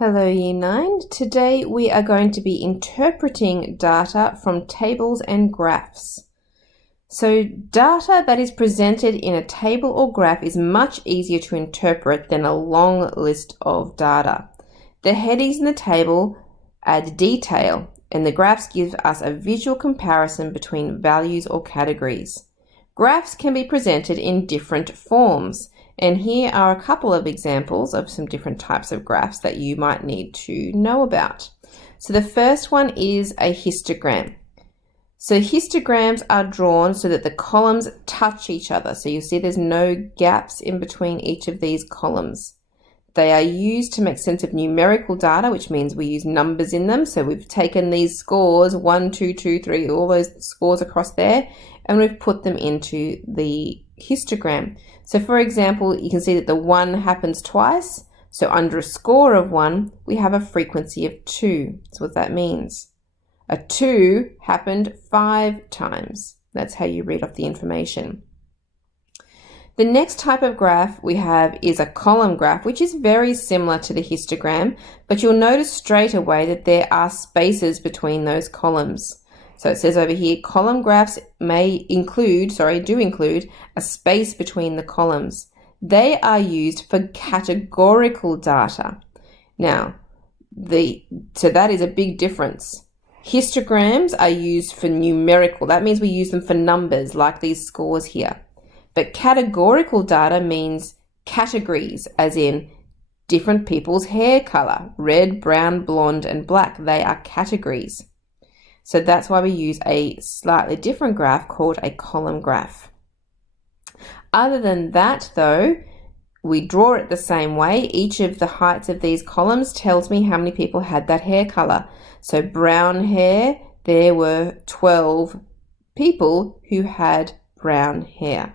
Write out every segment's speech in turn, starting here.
Hello Year 9. Today we are going to be interpreting data from tables and graphs. So data that is presented in a table or graph is much easier to interpret than a long list of data. The headings in the table add detail, and the graphs give us a visual comparison between values or categories. Graphs can be presented in different forms. And here are a couple of examples of some different types of graphs that you might need to know about. So the first one is a histogram. So histograms are drawn so that the columns touch each other. So you see there's no gaps in between each of these columns. They are used to make sense of numerical data, which means we use numbers in them. So we've taken these scores, 1, 2, 2, 3, all those scores across there, and we've put them into the histogram. So for example, you can see that the 1 happens twice. So under a score of 1, we have a frequency of 2. That's what that means. A 2 happened 5 times. That's how you read off the information. The next type of graph we have is a column graph, which is very similar to the histogram, but you'll notice straight away that there are spaces between those columns. So it says over here, column graphs do include a space between the columns. They are used for categorical data. Now, so that is a big difference. Histograms are used for numerical. That means we use them for numbers, like these scores here. But categorical data means categories, as in different people's hair color, red, brown, blonde, and black. They are categories. So that's why we use a slightly different graph called a column graph. Other than that, though, we draw it the same way. Each of the heights of these columns tells me how many people had that hair color. So brown hair, there were 12 people who had brown hair.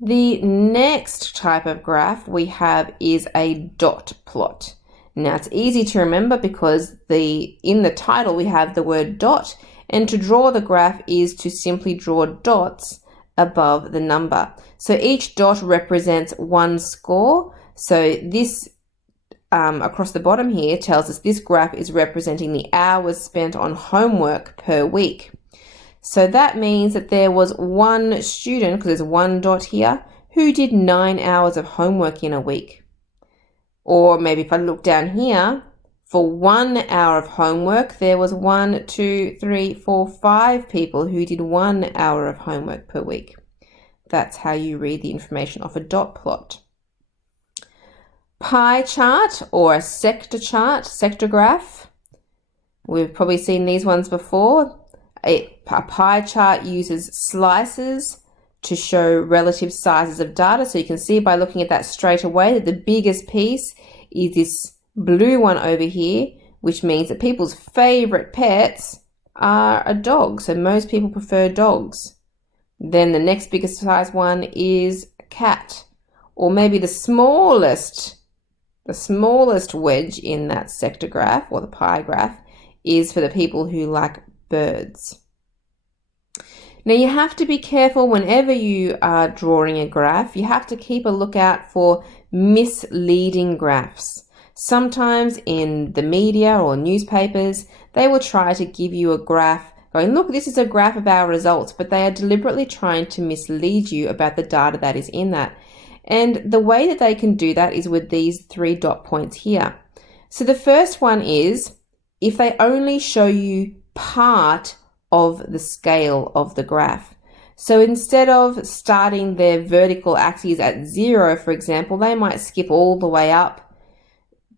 The next type of graph we have is a dot plot. Now it's easy to remember because in the title we have the word dot, and to draw the graph is to simply draw dots above the number. So each dot represents one score. So this across the bottom here tells us this graph is representing the hours spent on homework per week. So that means that there was one student, because there's one dot here, who did 9 hours of homework in a week. Or maybe if I look down here, for 1 hour of homework, there was 1, 2, 3, 4, 5 people who did 1 hour of homework per week. That's how you read the information off a dot plot. Pie chart or a sector chart, sector graph. We've probably seen these ones before. A pie chart uses slices to show relative sizes of data. So you can see by looking at that straight away that the biggest piece is this blue one over here, which means that people's favorite pets are a dog. So most people prefer dogs. Then the next biggest size one is a cat, or maybe the smallest wedge in that sector graph or the pie graph is for the people who like birds. Now you have to be careful whenever you are drawing a graph. You have to keep a lookout for misleading graphs. Sometimes in the media or newspapers, they will try to give you a graph going, look, this is a graph of our results, but they are deliberately trying to mislead you about the data that is in that. And the way that they can do that is with these 3 dot points here. So the first one is if they only show you part of the scale of the graph. So instead of starting their vertical axes at 0, for example, they might skip all the way up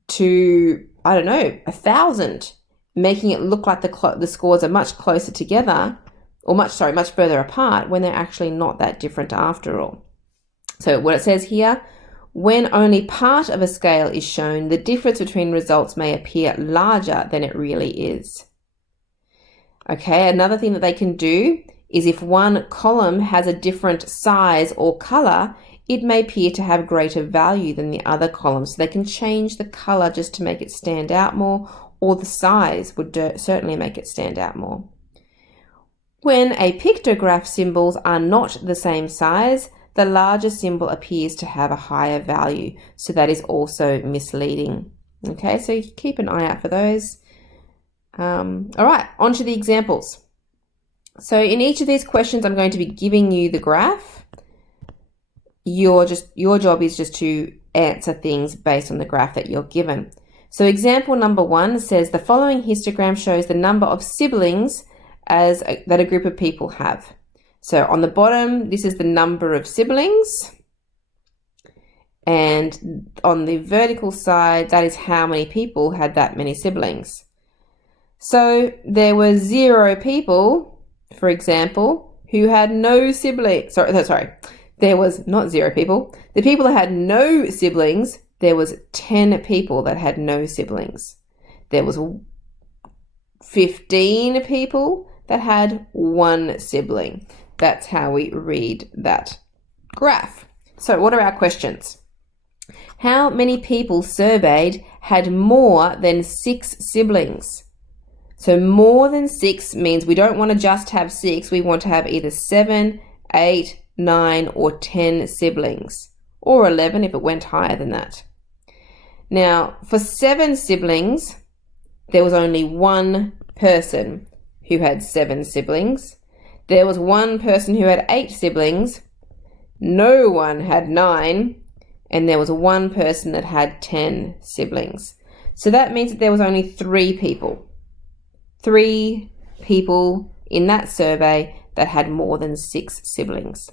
to, 1,000, making it look like the scores are much closer together, or much further apart, when they're actually not that different after all. So what it says here, when only part of a scale is shown, the difference between results may appear larger than it really is. Okay, another thing that they can do is if one column has a different size or color, it may appear to have greater value than the other columns. So they can change the color just to make it stand out more, or the size would certainly make it stand out more. When a pictograph symbols are not the same size, the larger symbol appears to have a higher value. So that is also misleading. Okay, so keep an eye out for those. All right, on to the examples. So in each of these questions, I'm going to be giving you the graph. Your job is just to answer things based on the graph that you're given. So example number 1 says the following histogram shows the number of siblings that a group of people have. So on the bottom, this is the number of siblings. And on the vertical side, that is how many people had that many siblings. So there were 0 people, for example, who had no siblings. Sorry. There was not 0 people. The people that had no siblings, there was 10 people that had no siblings. There was 15 people that had 1 sibling. That's how we read that graph. So what are our questions? How many people surveyed had more than 6 siblings? So more than 6 means we don't want to just have 6. We want to have either 7, 8, 9, or 10 siblings, or 11 if it went higher than that. Now, for 7 siblings, there was only 1 person who had 7 siblings. There was 1 person who had 8 siblings. No one had 9. And there was 1 person that had 10 siblings. So that means that there was only 3 people. 3 people in that survey that had more than 6 siblings.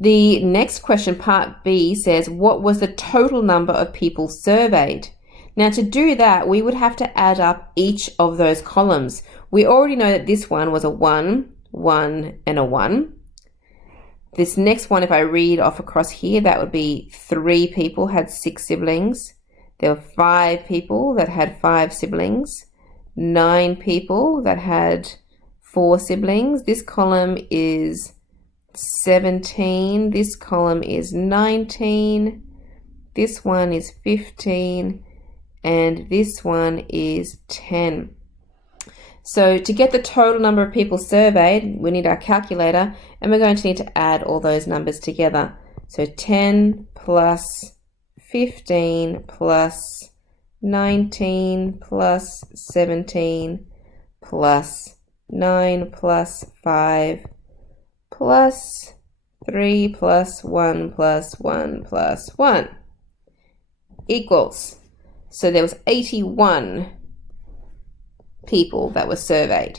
The next question, part B, says, what was the total number of people surveyed? Now, to do that, we would have to add up each of those columns. We already know that this one was a 1, 1, and a 1. This next one, if I read off across here, that would be 3 people had 6 siblings. There were 5 people that had 5 siblings. 9 people that had 4 siblings. This column is 17. This column is 19. This one is 15. And this one is 10. So to get the total number of people surveyed, we need our calculator, and we're going to need to add all those numbers together. So 10 plus 15 plus 19 plus 17 plus 9 plus 5 plus 3 plus 1 plus 1 plus 1 equals. So there was 81 people that were surveyed.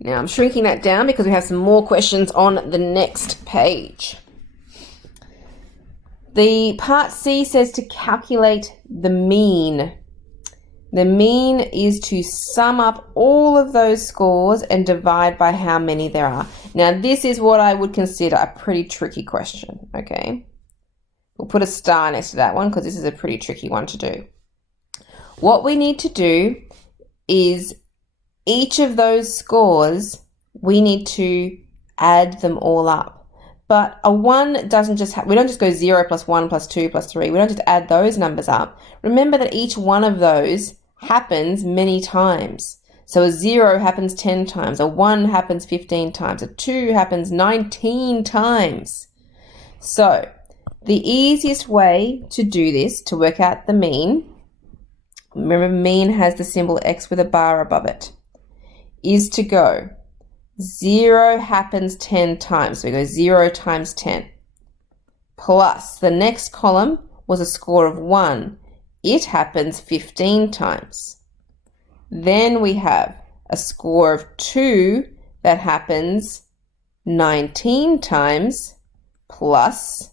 Now I'm shrinking that down because we have some more questions on the next page. The part C says to calculate the mean. The mean is to sum up all of those scores and divide by how many there are. Now this is what I would consider a pretty tricky question, okay? We'll put a star next to that one because this is a pretty tricky one to do. What we need to do is each of those scores, we need to add them all up. But a 1 doesn't just we don't just go 0 plus 1 plus 2 plus 3. We don't just add those numbers up. Remember that each one of those happens many times. So a 0 happens 10 times, a 1 happens 15 times, a 2 happens 19 times. So the easiest way to do this, to work out the mean, remember mean has the symbol X with a bar above it, is to go 0 happens 10 times. So we go 0 times 10 plus the next column was a score of 1. It happens 15 times. Then we have a score of 2 that happens 19 times plus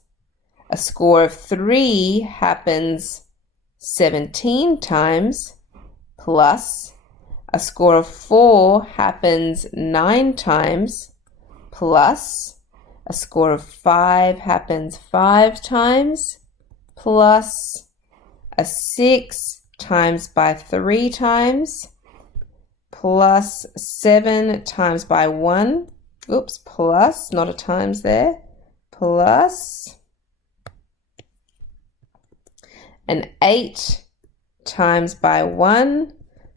a score of 3 happens 17 times plus a score of 4 happens 9 times plus a score of 5 happens 5 times plus a 6 times by 3 times plus 7 times by 1. Oops, plus, not a times there. Plus an 8 times by 1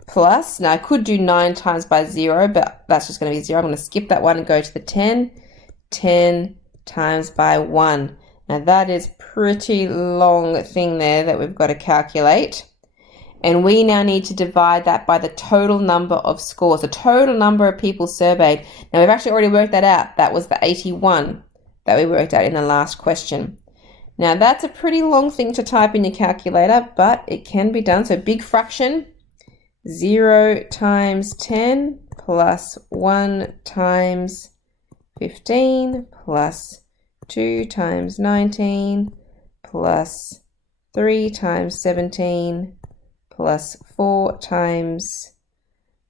plus, now I could do 9 times by 0, but that's just going to be 0. I'm going to skip that one and go to the 10. 10 times by 1. Now that is pretty long thing there that we've got to calculate. And we now need to divide that by the total number of scores, the total number of people surveyed. Now we've actually already worked that out. That was the 81 that we worked out in the last question. Now that's a pretty long thing to type in your calculator, but it can be done. So big fraction, 0 times 10 plus 1 times 15 plus 2 times 19 plus 3 times 17 plus 4 times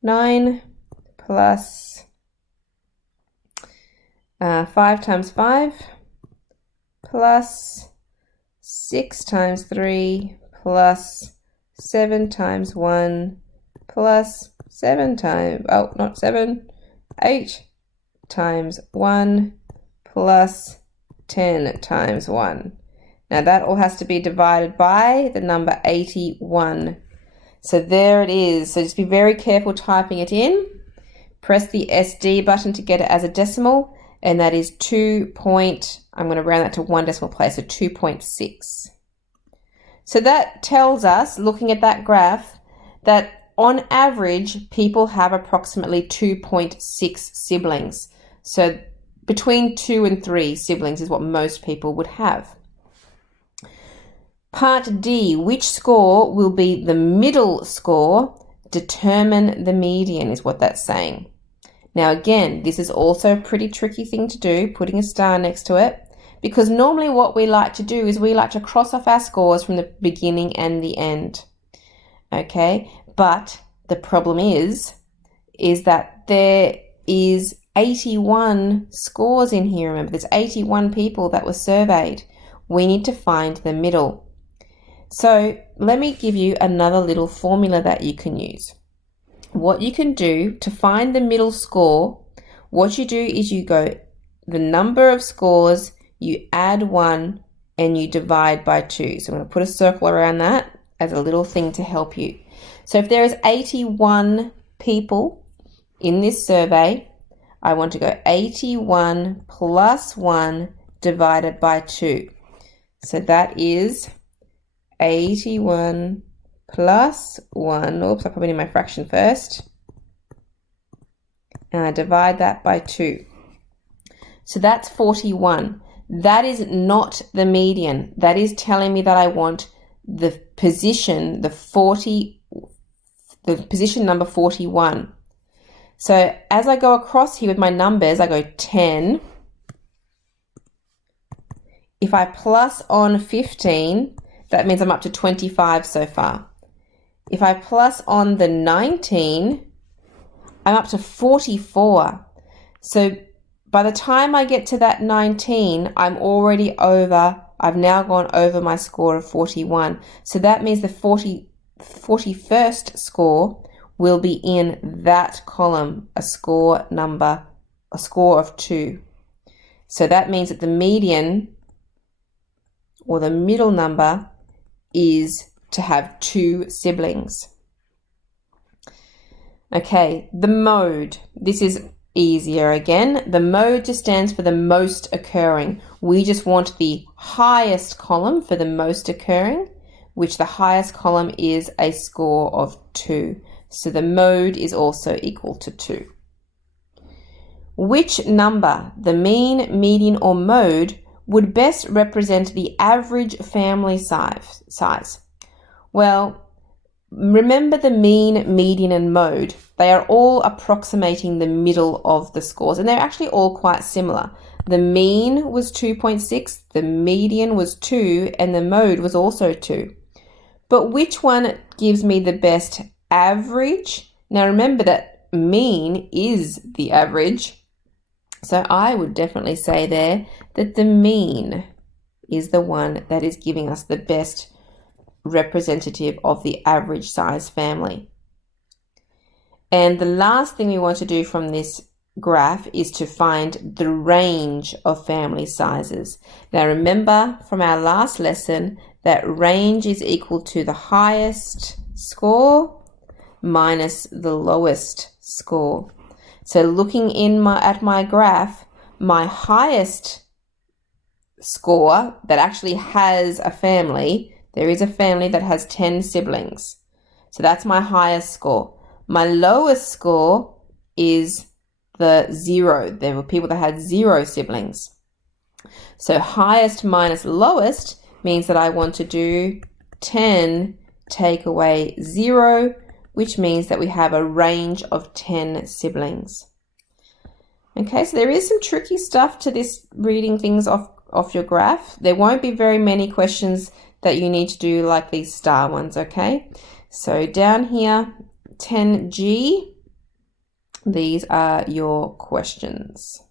9 plus 5 times 5 plus 6 times 3 plus 7 times 1 plus 7 times, oh, not 7, 8 times 1 plus 10 times 1. Now that all has to be divided by the number 81. So there it is. So just be very careful typing it in. Press the SD button to get it as a decimal, and that is I'm going to round that to 1 decimal place, so 2.6. So that tells us, looking at that graph, that on average, people have approximately 2.6 siblings. So between 2 and 3 siblings is what most people would have. Part D, which score will be the middle score? Determine the median is what that's saying. Now again, this is also a pretty tricky thing to do, putting a star next to it, because normally what we like to do is we like to cross off our scores from the beginning and the end. Okay, but the problem is that there is 81 scores in here. Remember, there's 81 people that were surveyed. We need to find the middle. So let me give you another little formula that you can use. What you can do to find the middle score, what you do is you go the number of scores, you add 1, and you divide by 2. So I'm going to put a circle around that as a little thing to help you. So if there is 81 people in this survey, I want to go 81 plus 1 divided by 2. So that is 81 plus 1. Oops, I probably need my fraction first. And I divide that by 2. So that's 41. That is not the median. That is telling me that I want the position, the position number 41. So as I go across here with my numbers, I go 10. If I plus on 15, that means I'm up to 25 so far. If I plus on the 19, I'm up to 44. So by the time I get to that 19, I'm already over. I've now gone over my score of 41. So that means the 41st score will be in that column, a score of 2. So that means that the median or the middle number is to have 2 siblings. Okay, the mode. This is easier again. The mode just stands for the most occurring. We just want the highest column for the most occurring, which the highest column is a score of 2. So the mode is also equal to 2. Which number, the mean, median, or mode, would best represent the average family size? Well, remember the mean, median, and mode. They are all approximating the middle of the scores, and they're actually all quite similar. The mean was 2.6, the median was 2, and the mode was also 2. But which one gives me the best average? Now remember that mean is the average. So I would definitely say there that the mean is the one that is giving us the best representative of the average size family. And the last thing we want to do from this graph is to find the range of family sizes. Now remember from our last lesson that range is equal to the highest score minus the lowest score. So looking at my graph, my highest score that actually has a family, there is a family that has 10 siblings. So that's my highest score. My lowest score is the 0. There were people that had 0 siblings. So highest minus lowest means that I want to do 10 take away 0, which means that we have a range of 10 siblings. Okay, so there is some tricky stuff to this reading things off your graph. There won't be very many questions that you need to do like these star ones, okay? So down here, 10G, these are your questions.